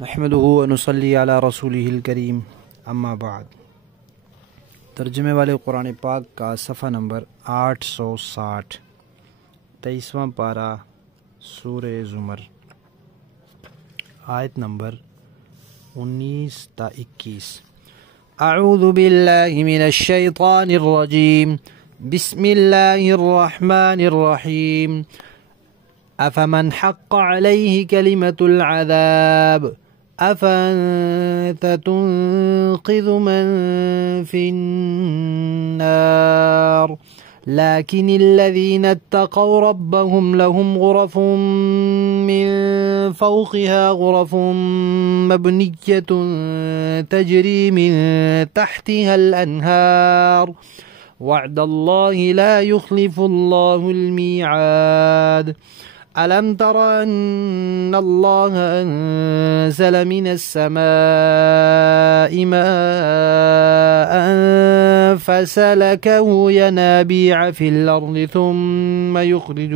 نحمده ونصلی علی رسولہ الکریم اما بعد۔ ترجمے والے قرآن پاک کا صفحہ نمبر 860، 23واں پارہ سورہ زمر، آیت نمبر 19 تا 21۔ اعوذ باللہ من الشیطان الرجیم، بسم اللہ الرحمن الرحیم۔ افمن حق علیہ کلمۃ العذاب افانت تنقذ من فی النار لكن الذين اتقوا ربهم لهم غرف من فوقها غرف مبنية تجري من تحتها الأنهار وعد الله لا يخلف الله الميعاد ألم تر أن الله أنزل من السماء ماء فسلكه ينابيع في الأرض ثم يخرج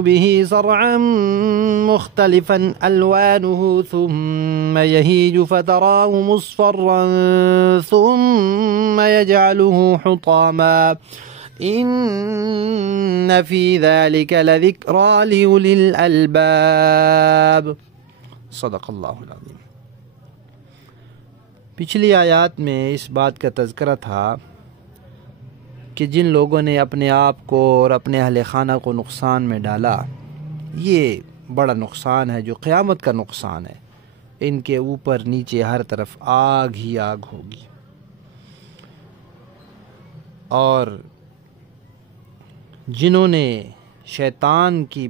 به زرعا مختلفا ألوانه ثم يهيج فتراه مصفرا ثم يجعله حطاما إن في ذلك لذكرى لأولي الألباب۔ صدق اللہ العظیم۔ پچھلی آیات میں اس بات کا تذکرہ تھا کہ جن لوگوں نے اپنے آپ کو اور اپنے اہل خانہ کو نقصان میں ڈالا، یہ بڑا نقصان ہے جو قیامت کا نقصان ہے۔ ان کے اوپر نیچے ہر طرف آگ ہی آگ ہوگی، اور جنہوں نے شیطان کی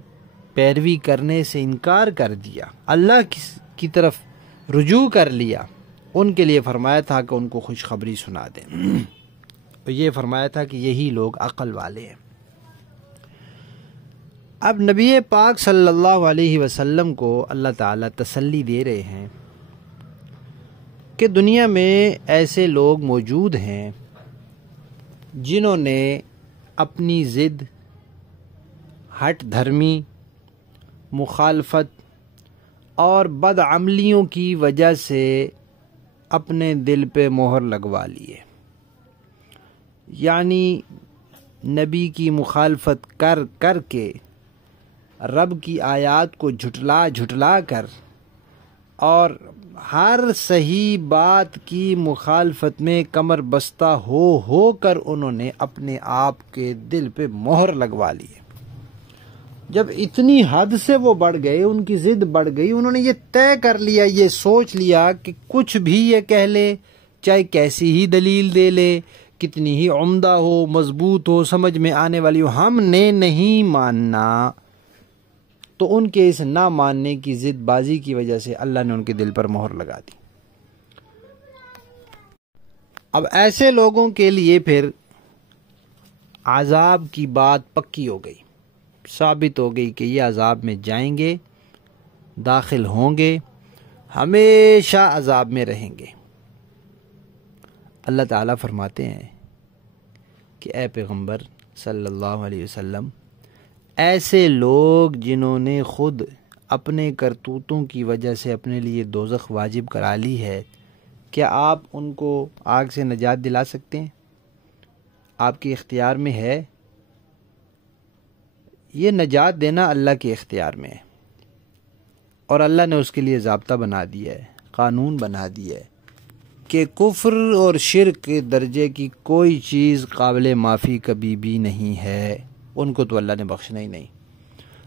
پیروی کرنے سے انکار کر دیا، اللہ کی طرف رجوع کر لیا، ان کے لیے فرمایا تھا کہ ان کو خوشخبری سنا دیں۔ یہ فرمایا تھا کہ یہی لوگ عقل والے ہیں۔ اب نبی پاک صلی اللہ علیہ وسلم کو اللہ تعالیٰ تسلی دے رہے ہیں کہ دنیا میں ایسے لوگ موجود ہیں جنہوں نے اپنی ضد، ہٹ دھرمی، مخالفت اور بدعملیوں کی وجہ سے اپنے دل پہ مہر لگوا لیے، یعنی نبی کی مخالفت کر کے، رب کی آیات کو جھٹلا کر، اور ہر صحیح بات کی مخالفت میں کمر بستہ ہو کر انہوں نے اپنے آپ کے دل پہ مہر لگوا لی۔ جب اتنی حد سے وہ بڑھ گئے، ان کی ضد بڑھ گئی، انہوں نے یہ طے کر لیا، یہ سوچ لیا کہ کچھ بھی یہ کہہ لے، چاہے کیسی ہی دلیل دے لے، کتنی ہی عمدہ ہو، مضبوط ہو، سمجھ میں آنے والی ہو، ہم نے نہیں ماننا۔ تو ان کے اس نہ ماننے کی ضد بازی کی وجہ سے اللہ نے ان کے دل پر مہر لگا دی۔ اب ایسے لوگوں کے لیے پھر عذاب کی بات پکی ہو گئی، ثابت ہو گئی کہ یہ عذاب میں جائیں گے، داخل ہوں گے، ہمیشہ عذاب میں رہیں گے۔ اللہ تعالیٰ فرماتے ہیں کہ اے پیغمبر صلی اللہ علیہ وسلم، ایسے لوگ جنہوں نے خود اپنے کرتوتوں کی وجہ سے اپنے لیے دوزخ واجب کرا لی ہے، کیا آپ ان کو آگ سے نجات دلا سکتے ہیں؟ آپ کے اختیار میں ہے؟ یہ نجات دینا اللہ کے اختیار میں ہے، اور اللہ نے اس کے لیے ضابطہ بنا دیا ہے، قانون بنا دیا ہے کہ کفر اور شرک کے درجے کی کوئی چیز قابل معافی کبھی بھی نہیں ہے، ان کو تو اللہ نے بخشنا ہی نہیں۔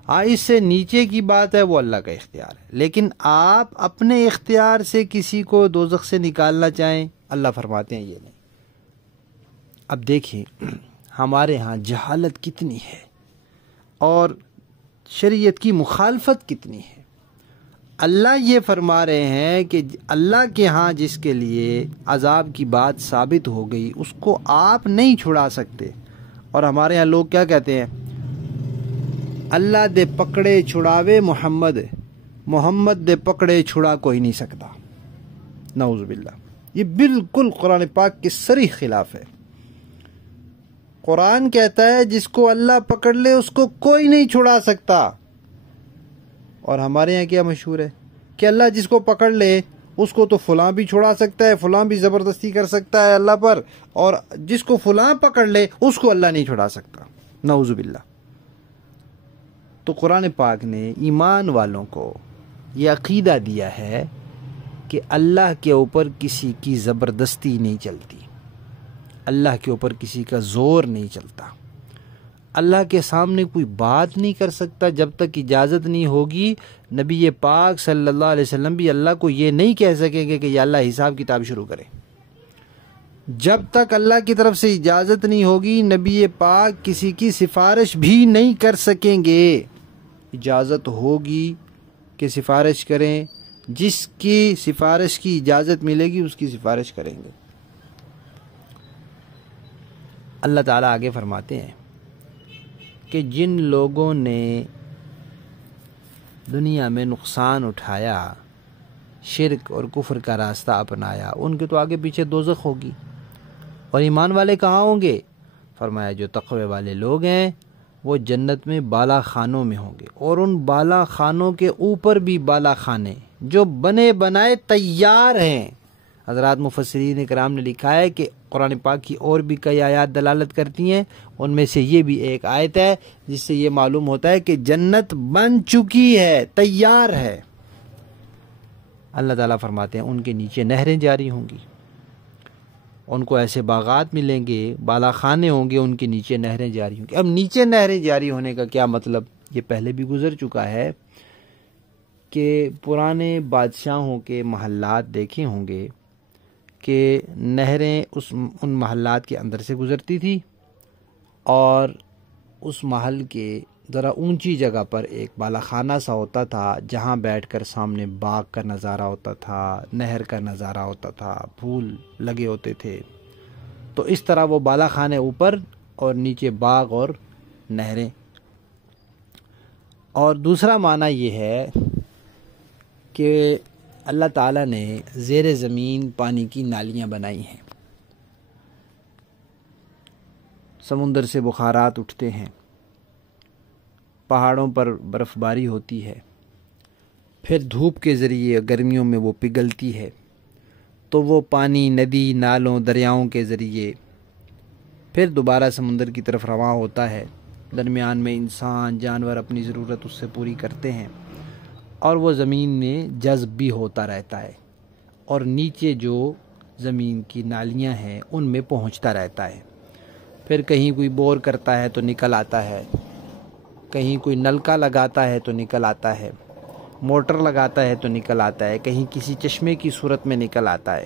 ہاں، اس سے نیچے کی بات ہے وہ اللہ کا اختیار ہے، لیکن آپ اپنے اختیار سے کسی کو دوزخ سے نکالنا چاہیں، اللہ فرماتے ہیں یہ نہیں۔ اب دیکھیں ہمارے ہاں جہالت کتنی ہے اور شریعت کی مخالفت کتنی ہے۔ اللہ یہ فرما رہے ہیں کہ اللہ کے ہاں جس کے لیے عذاب کی بات ثابت ہو گئی اس کو آپ نہیں چھڑا سکتے، اور ہمارے ہاں لوگ کیا کہتے ہیں؟ اللہ دے پکڑے چھڑاوے محمد، محمد دے پکڑے چھڑا کوئی نہیں سکتا۔ نعوذ باللہ، یہ بالکل قرآن پاک کے صریح خلاف ہے۔ قرآن کہتا ہے جس کو اللہ پکڑ لے اس کو کوئی نہیں چھڑا سکتا. اور ہمارے یہاں کیا مشہور ہے کہ اللہ جس کو پکڑ لے اس کو تو فلاں بھی چھڑا سکتا ہے، فلاں بھی زبردستی کر سکتا ہے اللہ پر، اور جس کو فلاں پکڑ لے اس کو اللہ نہیں چھڑا سکتا. نعوذ باللہ. تو قرآن پاک نے ایمان والوں کو یہ عقیدہ دیا ہے کہ اللہ کے اوپر کسی کی زبردستی نہیں چلتی، اللہ کے اوپر کسی کا زور نہیں چلتا، اللہ کے سامنے کوئی بات نہیں کر سکتا جب تک اجازت نہیں ہوگی. نبی پاک صلی اللہ علیہ وسلم بھی اللہ کو یہ نہیں کہہ سکیں گے کہ یا اللہ حساب کتاب شروع کرے. جب تک اللہ کی طرف سے اجازت نہیں ہوگی نبی پاک کسی کی سفارش بھی نہیں کر سکیں گے. اجازت ہوگی کہ سفارش کریں، جس کی سفارش کی اجازت ملے گی اس کی سفارش کریں گے. اللہ تعالیٰ آگے فرماتے ہیں کہ جن لوگوں نے دنیا میں نقصان اٹھایا، شرک اور کفر کا راستہ اپنایا، ان کے تو آگے پیچھے دوزخ ہوگی. اور ایمان والے کہاں ہوں گے؟ فرمایا جو تقوی والے لوگ ہیں وہ جنت میں بالا خانوں میں ہوں گے، اور ان بالا خانوں کے اوپر بھی بالا خانے جو بنے بنائے تیار ہیں. حضرات مفسرین کرام نے لکھا ہے کہ قرآن پاک کی اور بھی کئی آیات دلالت کرتی ہیں، ان میں سے یہ بھی ایک آیت ہے جس سے یہ معلوم ہوتا ہے کہ جنت بن چکی ہے، تیار ہے. اللہ تعالیٰ فرماتے ہیں ان کے نیچے نہریں جاری ہوں گی، ان کو ایسے باغات ملیں گے، بالا خانے ہوں گے، ان کے نیچے نہریں جاری ہوں گی. اب نیچے نہریں جاری ہونے کا کیا مطلب؟ یہ پہلے بھی گزر چکا ہے کہ پرانے بادشاہوں کے محلات دیکھے ہوں گے کہ نہریں ان محلات کے اندر سے گزرتی تھی، اور اس محل کے ذرا اونچی جگہ پر ایک بالا خانہ سا ہوتا تھا جہاں بیٹھ کر سامنے باغ کا نظارہ ہوتا تھا، نہر کا نظارہ ہوتا تھا، پھول لگے ہوتے تھے. تو اس طرح وہ بالا خانے اوپر اور نیچے باغ اور نہریں. اور دوسرا معنی یہ ہے کہ اللہ تعالیٰ نے زیر زمین پانی کی نالیاں بنائی ہیں. سمندر سے بخارات اٹھتے ہیں، پہاڑوں پر برف باری ہوتی ہے، پھر دھوپ کے ذریعے گرمیوں میں وہ پگھلتی ہے، تو وہ پانی ندی نالوں دریاؤں کے ذریعے پھر دوبارہ سمندر کی طرف رواں ہوتا ہے. درمیان میں انسان جانور اپنی ضرورت اس سے پوری کرتے ہیں، اور وہ زمین میں جذب بھی ہوتا رہتا ہے، اور نیچے جو زمین کی نالیاں ہیں ان میں پہنچتا رہتا ہے. پھر کہیں کوئی بور کرتا ہے تو نکل آتا ہے، کہیں کوئی نلکا لگاتا ہے تو نکل آتا ہے، موٹر لگاتا ہے تو نکل آتا ہے، کہیں کسی چشمے کی صورت میں نکل آتا ہے.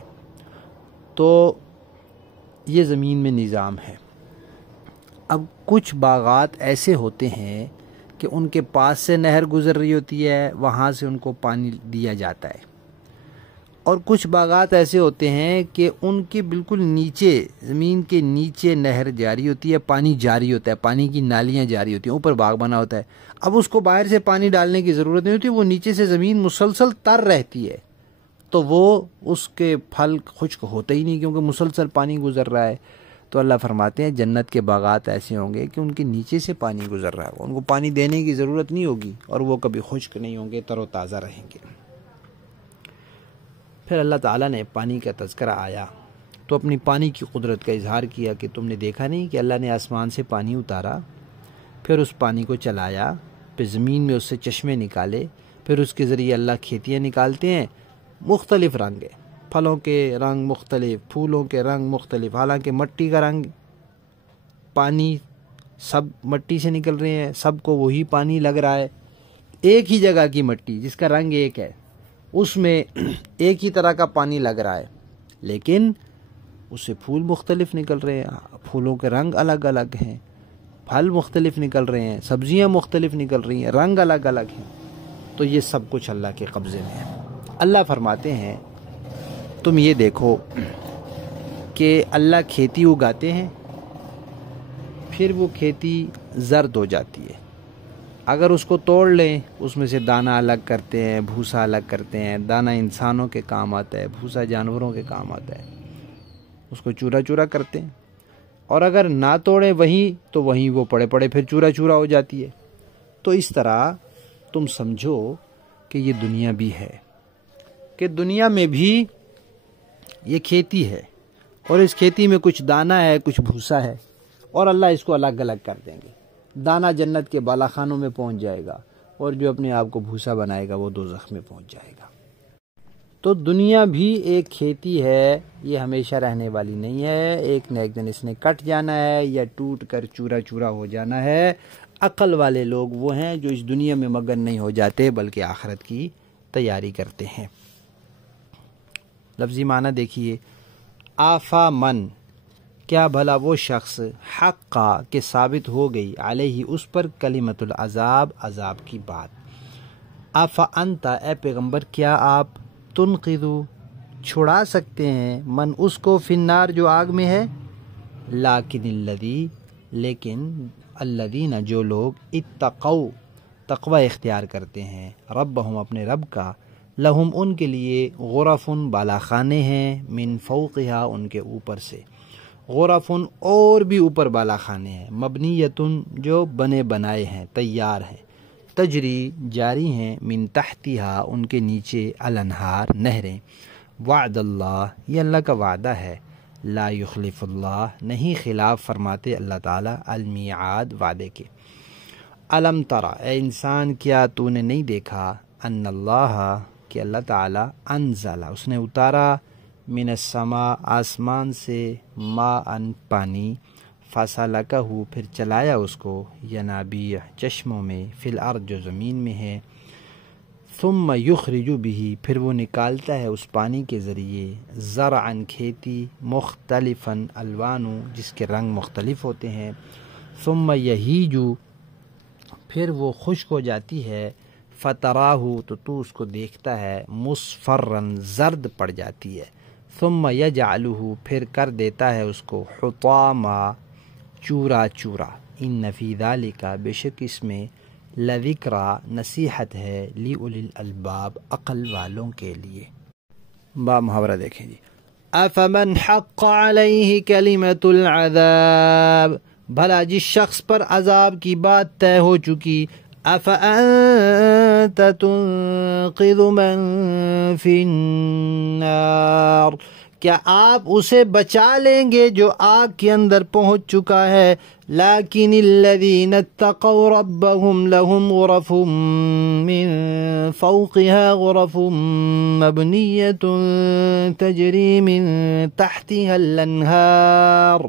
تو یہ زمین میں نظام ہے. اب کچھ باغات ایسے ہوتے ہیں کہ ان کے پاس سے نہر گزر رہی ہوتی ہے، وہاں سے ان کو پانی دیا جاتا ہے، اور کچھ باغات ایسے ہوتے ہیں کہ ان کے بالکل نیچے، زمین کے نیچے نہر جاری ہوتی ہے، پانی جاری ہوتا ہے، پانی کی نالیاں جاری ہوتی ہیں، اوپر باغ بنا ہوتا ہے. اب اس کو باہر سے پانی ڈالنے کی ضرورت نہیں ہوتی، وہ نیچے سے زمین مسلسل تر رہتی ہے، تو وہ اس کے پھل خشک ہوتے ہی نہیں کیونکہ مسلسل پانی گزر رہا ہے. تو اللہ فرماتے ہیں جنت کے باغات ایسے ہوں گے کہ ان کے نیچے سے پانی گزر رہا ہے، ان کو پانی دینے کی ضرورت نہیں ہوگی، اور وہ کبھی خشک نہیں ہوں گے، تر و تازہ رہیں گے. پھر اللہ تعالیٰ نے پانی کا تذکرہ آیا تو اپنی پانی کی قدرت کا اظہار کیا کہ تم نے دیکھا نہیں کہ اللہ نے آسمان سے پانی اتارا، پھر اس پانی کو چلایا، پھر زمین میں اس سے چشمے نکالے، پھر اس کے ذریعے اللہ کھیتیاں نکالتے ہیں. مختلف رنگ ہے، پھلوں کے رنگ مختلف، پھولوں کے رنگ مختلف، حالانکہ مٹی کا رنگ، پانی سب مٹی سے نکل رہے ہیں، سب کو وہی پانی لگ رہا ہے. ایک ہی جگہ کی مٹی جس کا رنگ ایک ہے، اس میں ایک ہی طرح کا پانی لگ رہا ہے، لیکن اس سے پھول مختلف نکل رہے ہیں، پھولوں کے رنگ الگ الگ ہیں، پھل مختلف نکل رہے ہیں، سبزیاں مختلف نکل رہی ہیں، رنگ الگ الگ ہیں. تو یہ سب کچھ اللہ کے قبضے میں ہے. اللہ فرماتے ہیں تم یہ دیکھو کہ اللہ کھیتی اگاتے ہیں، پھر وہ کھیتی زرد ہو جاتی ہے. اگر اس کو توڑ لیں، اس میں سے دانہ الگ کرتے ہیں، بھوسا الگ کرتے ہیں. دانہ انسانوں کے کام آتا ہے، بھوسا جانوروں کے کام آتا ہے. اس کو چورا چورا کرتے ہیں. اور اگر نہ توڑیں وہیں تو وہیں وہ پڑے پڑے پھر چورا چورا ہو جاتی ہے۔ تو اس طرح تم سمجھو کہ یہ دنیا بھی ہے، کہ دنیا میں بھی یہ کھیتی ہے، اور اس کھیتی میں کچھ دانہ ہے، کچھ بھوسا ہے، اور اللہ اس کو الگ الگ کر دیں گے۔ دانہ جنت کے بالا خانوں میں پہنچ جائے گا، اور جو اپنے آپ کو بھوسا بنائے گا وہ دوزخ میں پہنچ جائے گا۔ تو دنیا بھی ایک کھیتی ہے، یہ ہمیشہ رہنے والی نہیں ہے، ایک نہ ایک دن اس نے کٹ جانا ہے یا ٹوٹ کر چورا چورا ہو جانا ہے۔ عقل والے لوگ وہ ہیں جو اس دنیا میں مگن نہیں ہو جاتے بلکہ آخرت کی تیاری کرتے ہیں۔ لفظی معنی دیکھیے، آفا من، کیا بھلا وہ شخص، حقا کہ ثابت ہو گئی، علیہ اس پر، کلمۃ العذاب، عذاب کی بات۔ آفا انتا، اے پیغمبر کیا آپ، تنقذو چھڑا سکتے ہیں، من اس کو، فی النار جو آگ میں ہے، لیکن الذی، لیکن الذین جو لوگ، اتقوا تقوی اختیار کرتے ہیں، ربہم اپنے رب کا، لہم ان کے لیے، غرفن بالا خانے ہیں، من فوقہا ان کے اوپر سے، غرفن اور بھی اوپر بالا خانے ہیں، مبنیتن جو بنے بنائے ہیں، تیار ہیں، تجری جاری ہیں، من تحتہا ان کے نیچے، الانہار نہریں، وعد اللہ یہ اللہ کا وعدہ ہے، لا یخلف اللہ نہیں خلاف فرماتے اللہ تعالیٰ، المیعاد وعدے کے۔ الم ترى اے انسان کیا تو نے نہیں دیکھا، ان اللہ کہ اللہ تعالیٰ، انزل اس نے اتارا، من السماء آسمان سے، ماء پانی، فسلکہ پھر چلایا اس کو، ینابیع چشموں میں، فی الارض جو زمین میں ہے، ثم یخرج بہ پھر وہ نکالتا ہے اس پانی کے ذریعے، زرعا کھیتی، مختلفا الوانو جس کے رنگ مختلف ہوتے ہیں، ثم یہیج پھر وہ خشک ہو جاتی ہے، فتراہ تو اس کو دیکھتا ہے، مصفرا زرد پڑ جاتی ہے، ثم یجعلہ پھر کر دیتا ہے اس کو، حطاما چورا چورا، ان فی ذالک بے شک اس میں، لذکرا نصیحت ہے، لأولی الالباب عقل والوں کے لیے۔ با محاورہ دیکھیں جی، افمن حق علیہ کلمۃ العذاب، بھلا جس شخص پر عذاب کی بات طے ہو چکی، افانت تنقذ من فی النار، کیا آپ اسے بچا لیں گے جو آگ کے اندر پہنچ چکا ہے، لیکن الذین اتقوا ربهم لهم غرف من فوقها غرف مبنیۃ تجری من تحتها الانہار،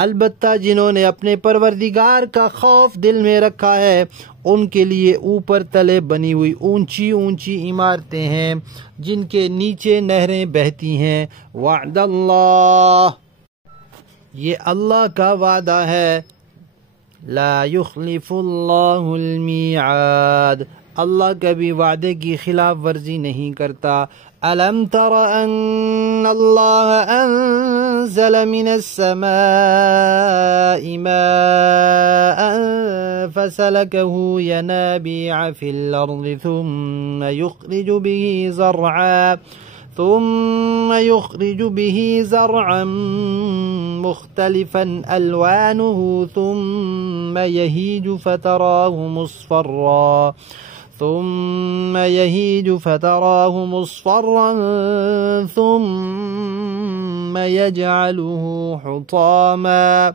البتہ جنہوں نے اپنے پروردگار کا خوف دل میں رکھا ہے ان کے لیے اوپر تلے بنی ہوئی اونچی اونچی عمارتیں ہیں جن کے نیچے نہریں بہتی ہیں، وعد اللہ یہ اللہ کا وعدہ ہے، لا یخلف اللہ المیعاد اللہ کبھی وعدے کی خلاف ورزی نہیں کرتا۔ الم تر ان اللہ انزل من السماء ماء فسلكه ينابيع في الارض ثم يخرج به زرعا مختلفا الوانه ثم يهيج فتراه مصفرا ثم يجعله حطاما،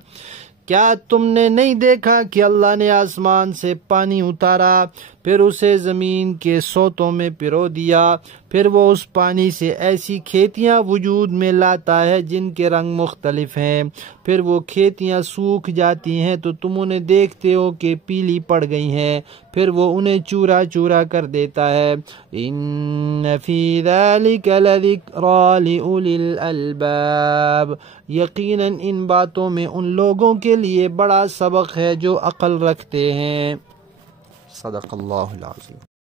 کیا تم نے نہیں دیکھا کہ اللہ نے آسمان سے پانی اتارا، پھر اسے زمین کے سوتوں میں پرو دیا، پھر وہ اس پانی سے ایسی کھیتیاں وجود میں لاتا ہے جن کے رنگ مختلف ہیں، پھر وہ کھیتیاں سوکھ جاتی ہیں تو تم انہیں دیکھتے ہو کہ پیلی پڑ گئی ہیں، پھر وہ انہیں چورا چورا کر دیتا ہے۔ ان فی ذلک لذکری لأولی الالباب، یقیناً ان باتوں میں ان لوگوں کے لیے بڑا سبق ہے جو عقل رکھتے ہیں۔ صدق اللہ العظیم۔